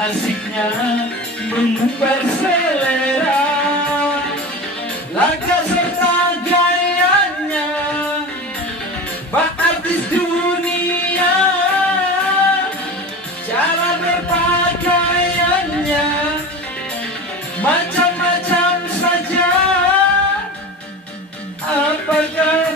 asiknya mengumbar selera, langkah serta gayanya artis dunia, cara berpakaiannya macam-macam saja. Apakah